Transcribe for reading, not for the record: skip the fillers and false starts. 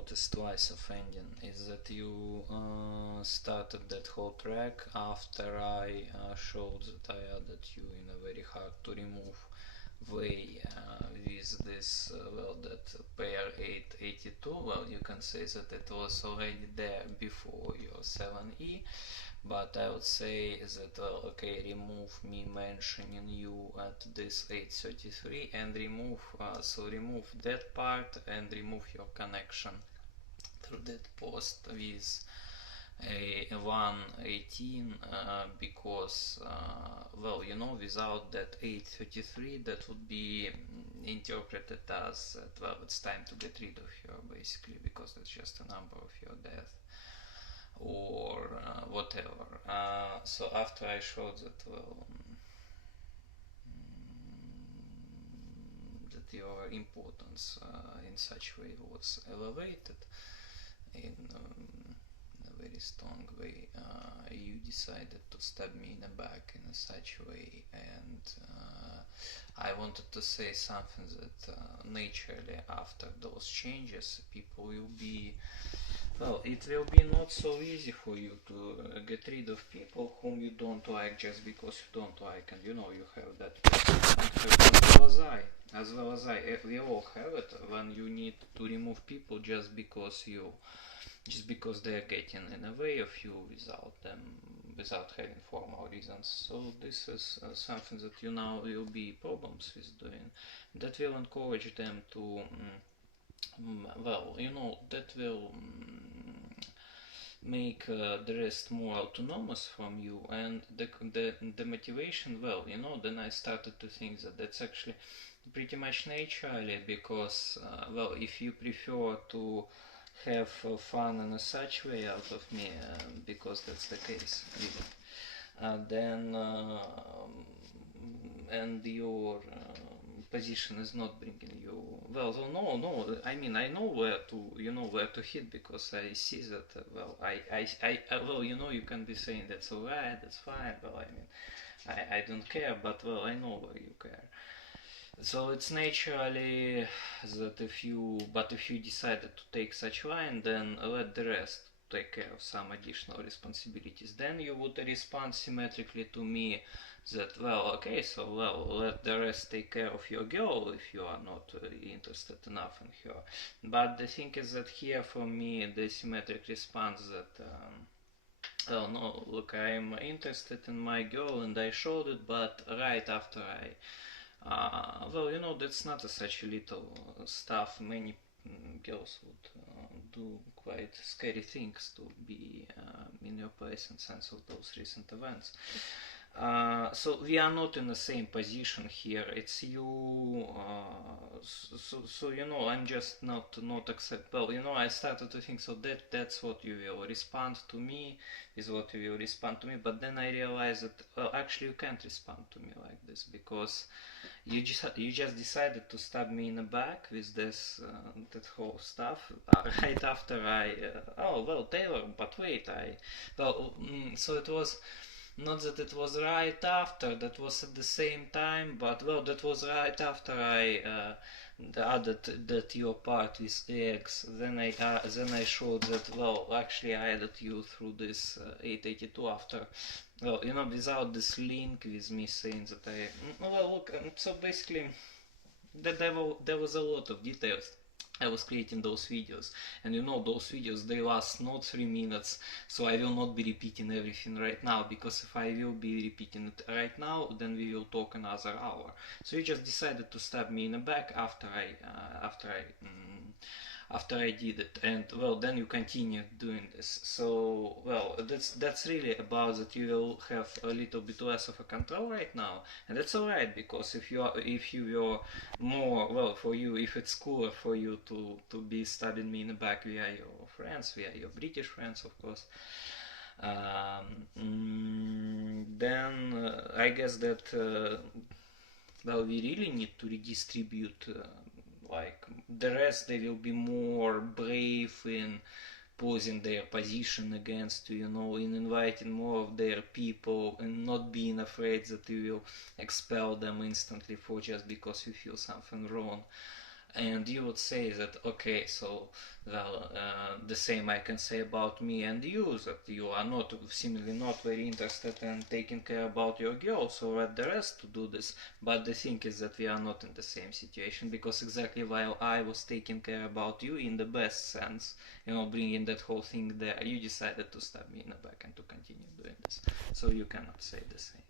noticed twice offending is that you started that whole track after I showed that I added you in a very hard to remove way with this that pair 882. Well, you can say that it was already there before your 7e, but I would say that okay, remove me mentioning you at this 833 and remove that part and remove your connection through that post with a 118 because well, without that 833 that would be interpreted as well, it's time to get rid of her basically, because that's just a number of your death or whatever. So after I showed that, well, that your importance in such way was elevated in a very strong way, you decided to stab me in the back in such way, and I wanted to say something that naturally after those changes people will be, well, it will be not so easy for you to get rid of people whom you don't like just because you don't like, and you have that as well as I, we all have it when you need to remove people just because they're getting in the way of you without having formal reasons. So this is something that you now will be problems with doing. That will encourage them to, well, that will make the rest more autonomous from you, and the motivation, well, then I started to think that that's actually pretty much naturally, because well, if you prefer to have fun in a such way out of me, because that's the case really, then and your position is not bringing you, well, no, I mean, I know where to hit, because I see that well, I well, you can be saying that's alright, that's fine, well, I mean, I don't care, but well, I know where you care. So it's naturally that if you decided to take such line, then let the rest take care of some additional responsibilities. Then you would respond symmetrically to me that, well, okay, so well, let the rest take care of your girl if you are not interested enough in her. But the thing is that here for me the symmetric response that well, no, look, I'm interested in my girl and I showed it, but right after I well, that's not such a little stuff. Many girls would do quite scary things to be in your place in sense of those recent events. So we are not in the same position here. It's you. So I'm just not accept. Well, I started to think so that's what you will respond to me, is what you will respond to me. But then I realized that, well, actually you can't respond to me like this, because you just decided to stab me in the back with this that whole stuff right after I. Oh well, Taylor. But wait, so it was. Not that it was right after, that was at the same time, but well, that was right after I added that your part with eggs. Then I showed that, well, actually I added you through this 882 after, well, without this link with me saying that well, look, so basically there was a lot of details. I was creating those videos, and those videos, they last not 3 minutes, so I will not be repeating everything right now, because if I will be repeating it right now, then we will talk another hour. So you just decided to stab me in the back after I did it, and well, then you continue doing this. So well, that's really about that you will have a little bit less of a control right now, and that's alright, because if you were more, well, for you, if it's cooler for you to be stabbing me in the back via your friends, via your British friends, of course, then I guess that well, we really need to redistribute. Like the rest, they will be more brave in posing their position against you, in inviting more of their people, and not being afraid that you will expel them instantly for just because you feel something wrong. and you would say that, okay, so well, the same I can say about me and you, that you are not seemingly not very interested in taking care about your girl, so let the rest to do this. But the thing is that we are not in the same situation, because exactly while I was taking care about you in the best sense, bringing that whole thing there, you decided to stab me in the back and to continue doing this. So you cannot say the same.